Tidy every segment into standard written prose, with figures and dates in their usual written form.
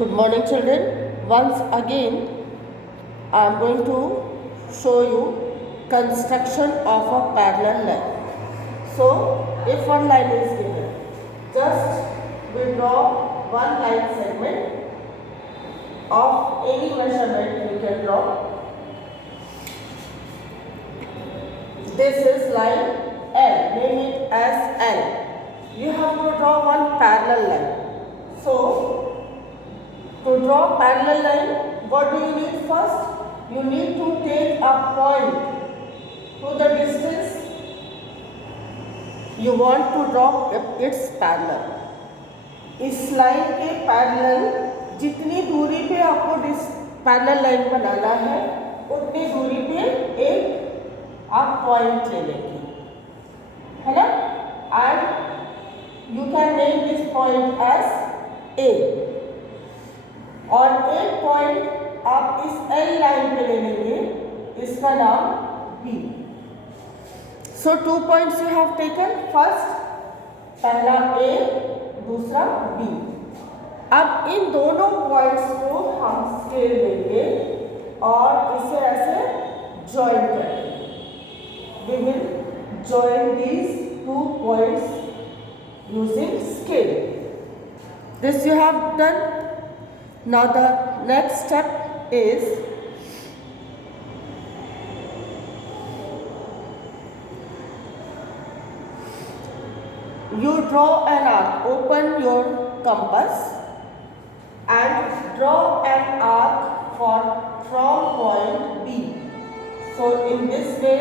Good morning, children. Once again, I am going to show you construction of a parallel line. So, if one line is given, just we draw one line segment of any measurement you can draw. This is line L, name it as L. You have to draw one parallel line. So, to draw parallel line, what do you need first? You need to take a point to the distance you want to draw its parallel. इस line के parallel जितनी दूरी पे आपको parallel line बनाना है उतनी दूरी पे एक आप पॉइंट ले लेंगे, है ना? And you can name this point as A, और एक पॉइंट आप इस एल लाइन पे ले लेंगे, इसका नाम B. So 2 points you have taken. First पहला ए, दूसरा बी. अब इन दोनों पॉइंट्स को हम स्केल देंगे और इसे ऐसे जॉइन करेंगे. We will join these 2 points using scale. This you have done. Now the next step is you draw an arc. Open your compass and draw an arc from point B. So in this way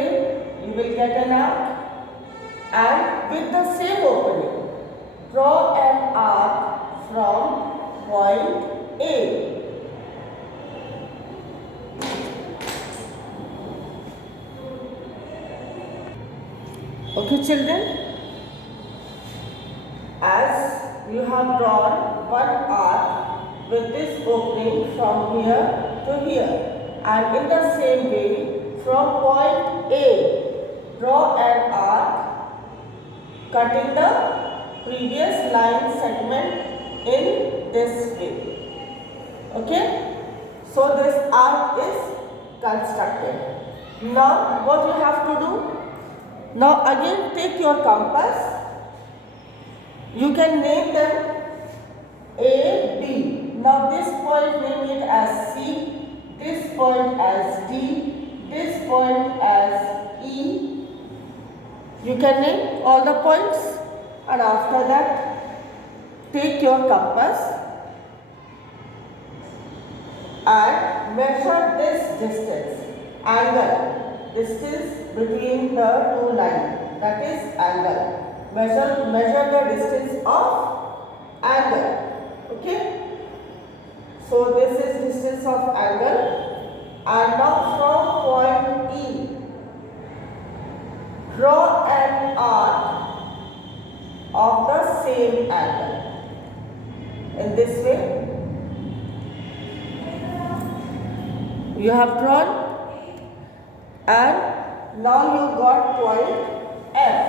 you will get an arc, and with the same opening draw an arc from point A. Okay, children, as you have drawn one arc with this opening from here to here, and in the same way from point A draw an arc cutting the previous line segment in this way. Okay, so this arc is constructed. Now what you have to do? Now again take your compass. You can name them A, B. Now this point name it as C, this point as D, this point as E. You can name all the points, and after that take your compass and measure this distance between the two lines, that is angle. Measure the distance of angle. Okay, so this is distance of angle, and now from point E draw an arc of the same angle. In this way you have drawn, and now you got point F.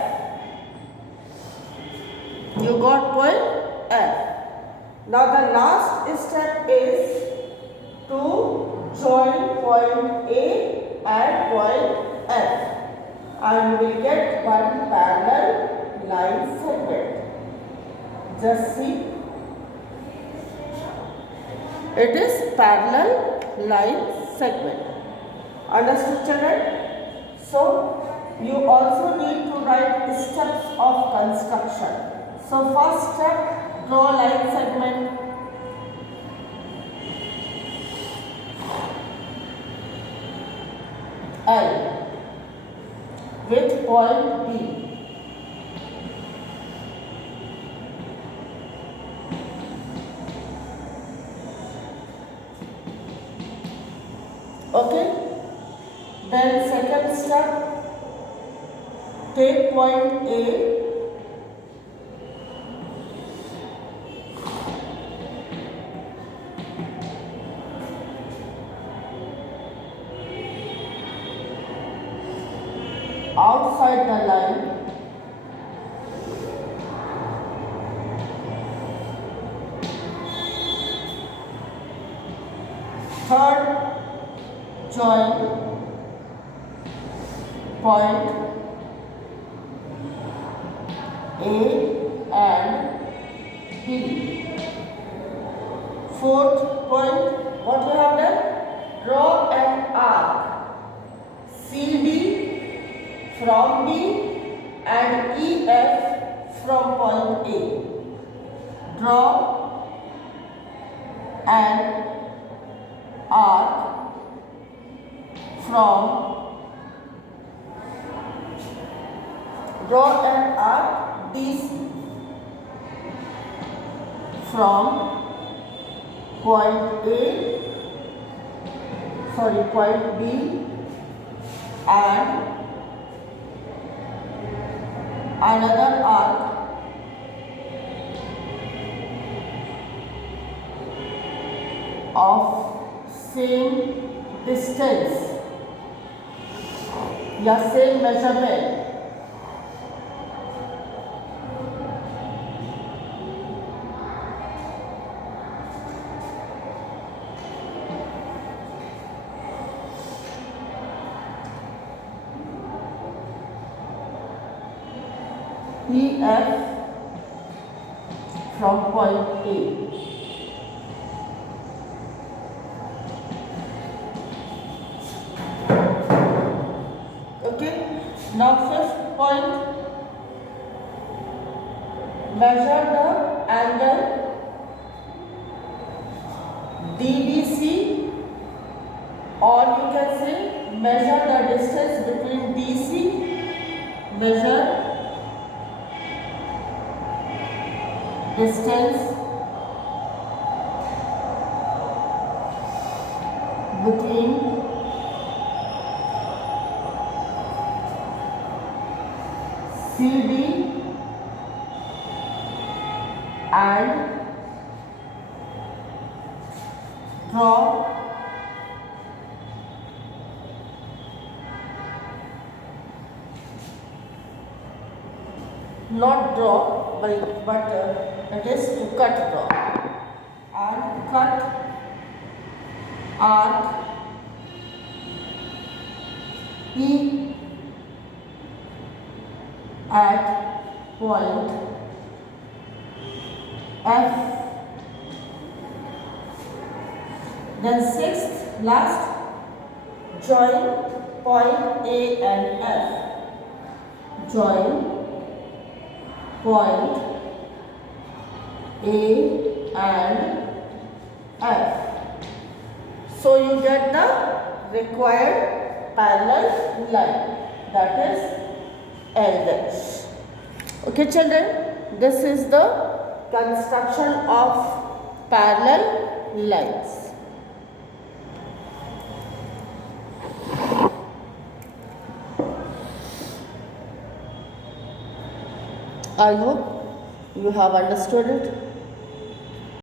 You got point F. Now the last step is to join point A and point F, and we will get one parallel line segment. Just see, it is parallel line segment. Understood, children? So you also need to write steps of construction. So first step, draw line segment. L with point B. Okay, then second step, take point A outside the line Third, join point A and B. Fourth point, what we have done? Draw an arc CD from B and EF from point A. Draw an arc from DC from point B and another arc of same distance या same measurement EF from point A. Okay, now fifth point, measure the angle DBC, or you can say measure the distance between DC, measure distance between CD and draw not draw but it is to cut draw and cut arc E at point F. Then sixth, last, join point A and F. Join point A and F. So you get the required parallel line, that is L dash. Okay children, this is the construction of parallel lines. I hope you have understood it.